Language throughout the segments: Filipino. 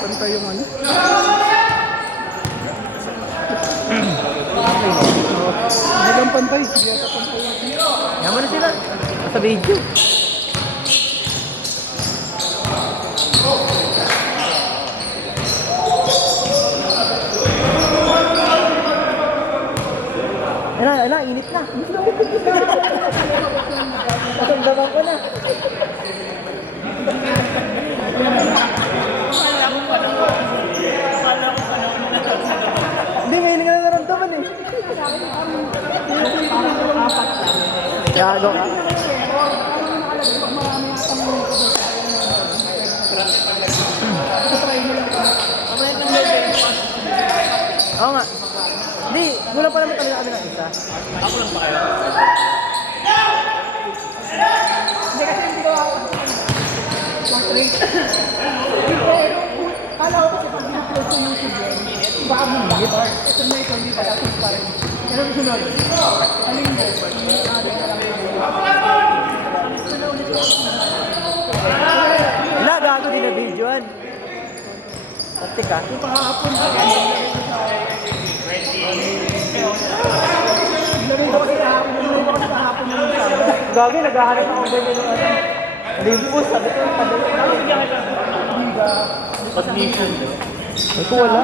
Pantay yung ano? Hindi lang pantay. Hindi ata pantay. Yaman na sila. Sa video. Ayun na, init na. Nasamdaman ko na. Hindi, ngayon nga naramdaman eh. Gago ka. Oo nga. Hindi, wala pa naman talaga kami ng isa. Ako lang ba kayo? Hindi kasi hindi ko ako. Mag-rate. Kala ko kasi pag in-upload sa YouTube yun, baka mabit. Ito na ito, hindi pala kung parang. Pero sunod. Aling mo. Wala, gago din na videoan. Pati ka. Yung kahapon pa. Gagi, naghahanap ako ganyan ng ano. Limpus, sabi ko, padala. Pag-mission. Ito wala.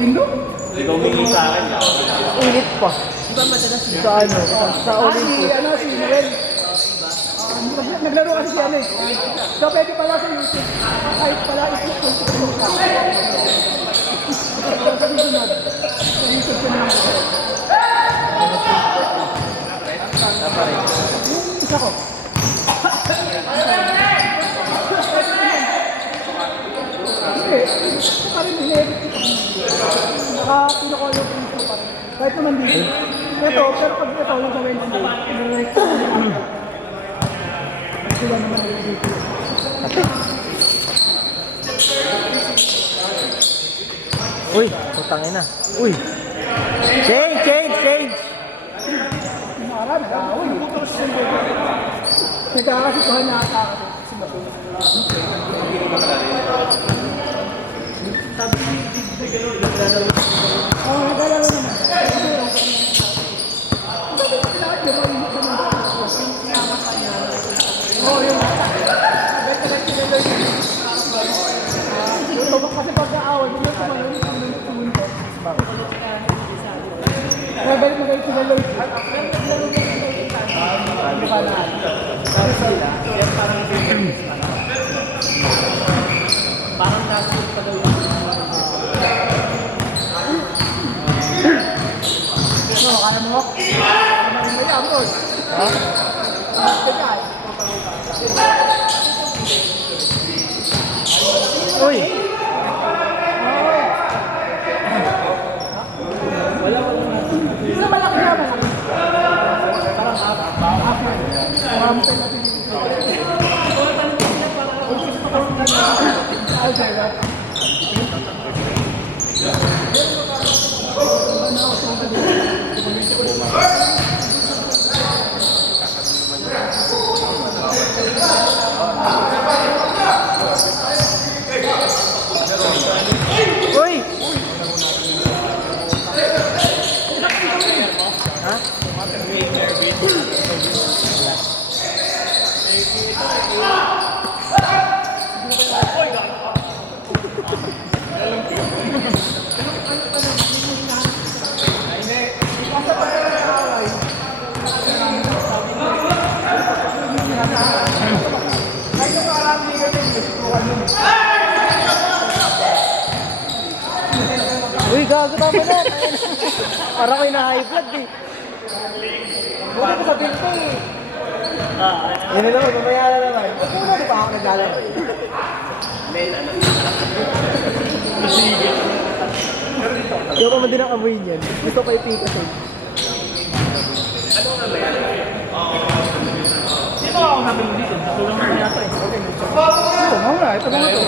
Linggo? Ikaw humingi sa akin. Init pa. Sa ano? Sa Olympus. Si Noel. Naglaro kasi siya eh. So pwede pala sa YouTube. Kahit pala i-click ko sa sunod. Sa YouTube ko naman. Yung isa ko. Hindi. Parang hinedit ko. Naka-pinakolo ko yung pa rin. Kahit naman dito. Ito, pero pag ito lang sa Wednesday, nire-rect ko sila naman dito. Uy, putangin na. Uy. Change. Mara, nag-aaway. Nagkakasituhan na ata ako. Oo, naglalaro naman. Oo, yun. Kasi pagka-away, yun yung tumalun yung tumunto. Kaya galit sila Lloyd. Ano pa na? Parang nasunod pa daw yun. No, kaya mo? May amon. Ha? Uy. Isa malaki na malaki. Uy. Ha? Uy, gago tama na. Parang may na-high blood eh. Buti ko sa binto eh. Yan na naman, mamaya na naman. Ba't mo na pa ako naglalaro eh? Yung pa man din ang amoy niyan. Gusto pa ipitas eh. Sino ako namin dito? Tulong na yata eh. Ito, mamaya. Ito mga to.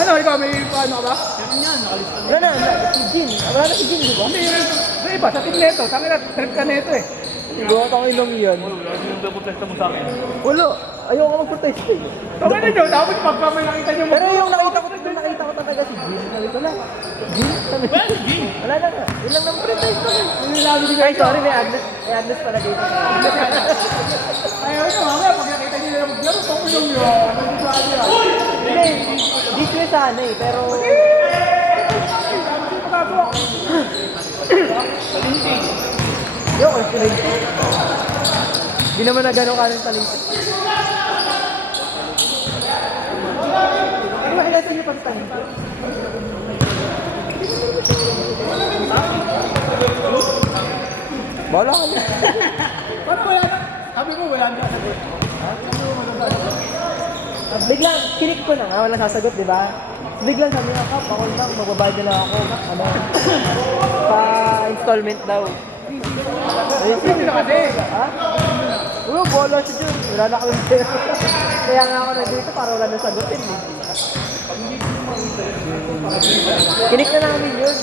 Ano, ikaw may paano ka ba? akin yan. Nakalista. Wala na, si Jin. Wala na si Jin, di ba? Hindi, sa iba, sa team neto. Tangina, trip ka neto eh. Siguro ako ilang yan. Yung protesta mo sa akin. Wala. Ayoko mag-protest eh. Tangina nyo, dapat pagka may nakita nyo Pero yung nakita ko talaga si Jin. Sabi ko na, Jin? Sabi ko, wala na nga. Yun lang naman protest ko eh. Ay, sorry, may Agnes pala dito. Ayaw nyo, mamaya pag nakita nyo yung maglaro, pangulong nyo. Hindi, this way sana eh, pero... Yo, confident. Hindi naman na gano'ng kanong talento. Ano ba kailangan niyo pag talento? Bala ka niya. Paano wala na? Sabi mo, wala na sagot. Biglang, kinik ko na nga, walang sasagot, di ba? Biglang sabi nga, Kap, ako lang, magbabayad na lang ako, ano, pa-installment daw. Ayun, Hindi na kasi. ha? Oo, bola si Jun. Wala na kami pera. Kaya nga ako nandito para wala na sagutin. Eh. Kinik na namin yun.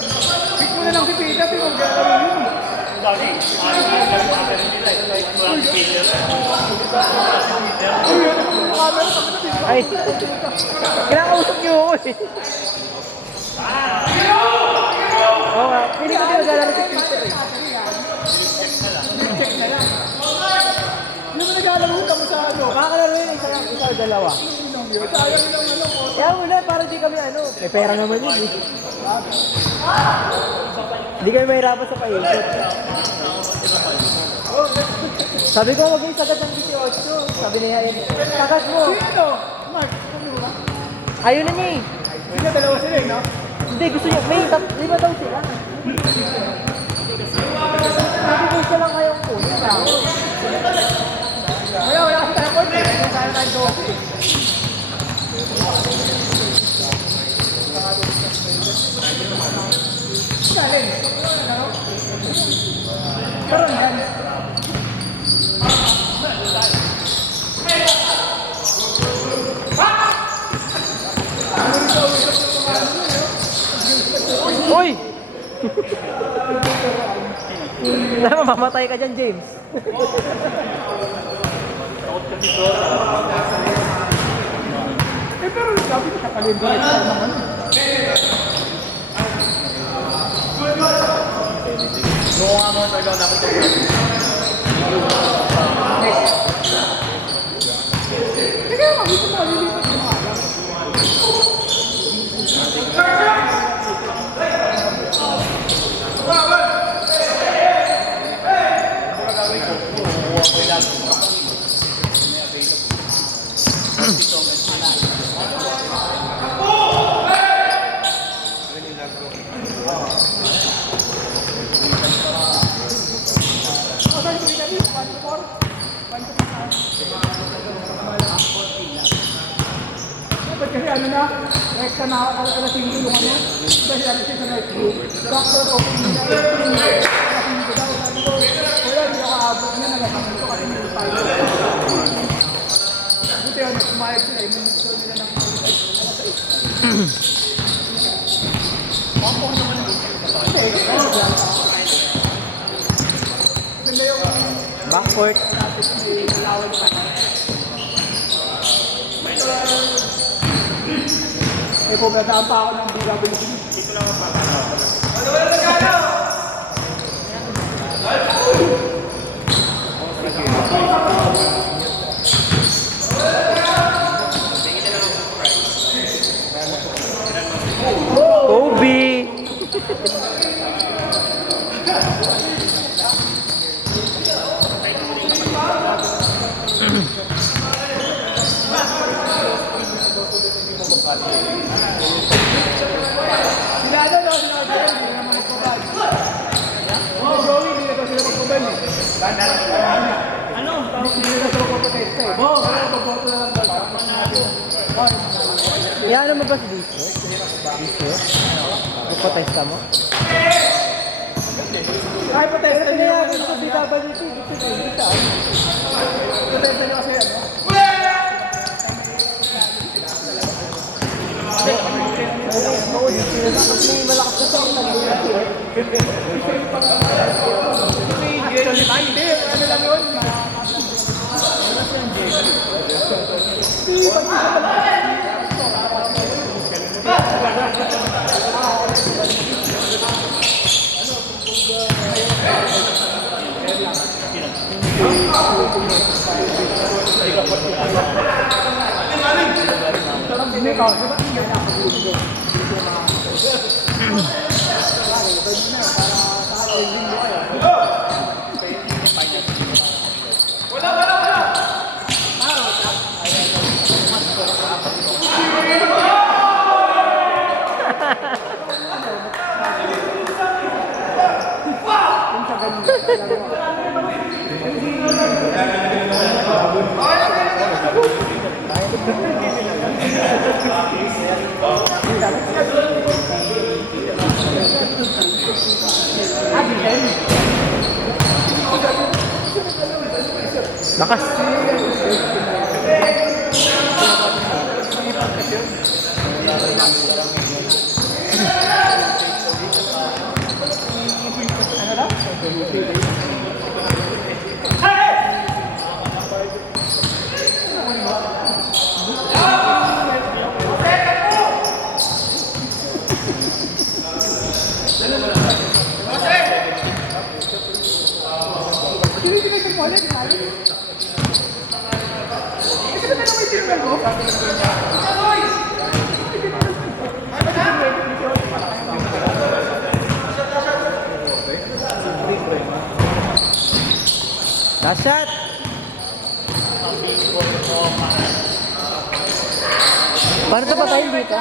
Pick mo na lang si Pita, pero maglalaro yun. Uy, ano mo yung camera? Ay, kinakausap niyo ako eh. Oo nga, hindi ko ginagala si Peter eh. Check na lang. Hindi mo naglalaro mo sa ano. Makakalaro yun, isa o dalawa. Sayang yung ano ko. Kaya wala, para di kami ano. May pera naman yun eh. Hindi kami mahirapan sa paikot. Sabi ko, huwag yung sagat ng 18. Sabi niya, sagat mo. Sino? Mark, ano ba? Ayaw na niya eh. Sino dalawa sila eh, no? Hindi, gusto niya. May lima daw sila. Sabi ko, isa lang kayong kunin. Wala kasi tayo point eh. Kaya tayo 12 eh. Galing. Karoon yan. Uy! Alam mo, mamatay ka dyan, James. Eh pero sabi ko sa kalendar naman. Noong nga mga talaga dapat ito. Kaya nga, dito na lilipat yung alam. Ba't kasi ano na, rekta na alas 5 yung ano, dahil alas 5 sa night view, doctor opening na alas 5 daw, sabi ko, wala, hindi ako aabot niya, alas 5 kasi hindi tayo. Buti yun, kumayag sila, inunusto nila ng alas 6. Pampong naman yun. Hindi, ano ba? Ganda yung Backcourt. may lawal na. Eh, pumadaan pa ako ng BWC. Dito lang ang Kobe! Sila ano daw, sila Joey, hindi naman magpapag. Joey, hindi na daw sila magpapag eh. Ano? Hindi na daw sila magpapatesta eh. Bo, magboto na lang daw. Yan mo ba si Disco? Disco? Magpatesta mo? Kahit patesta niyo Kaya yung gusto ano. BWT, gusto dito. Patesta niyo kasi ano. Oo, dito Tapos may malakas na sa akin. Actually, hindi. Ano lang yun? Hindi ka, di ba? Hindi ka. Lakas. Last shot. Paano ito patayin dito?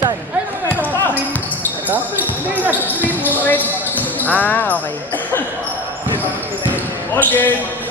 Saan? Ay, screen. Ito? Hindi, nasa screen, red. Ah, okay. All game!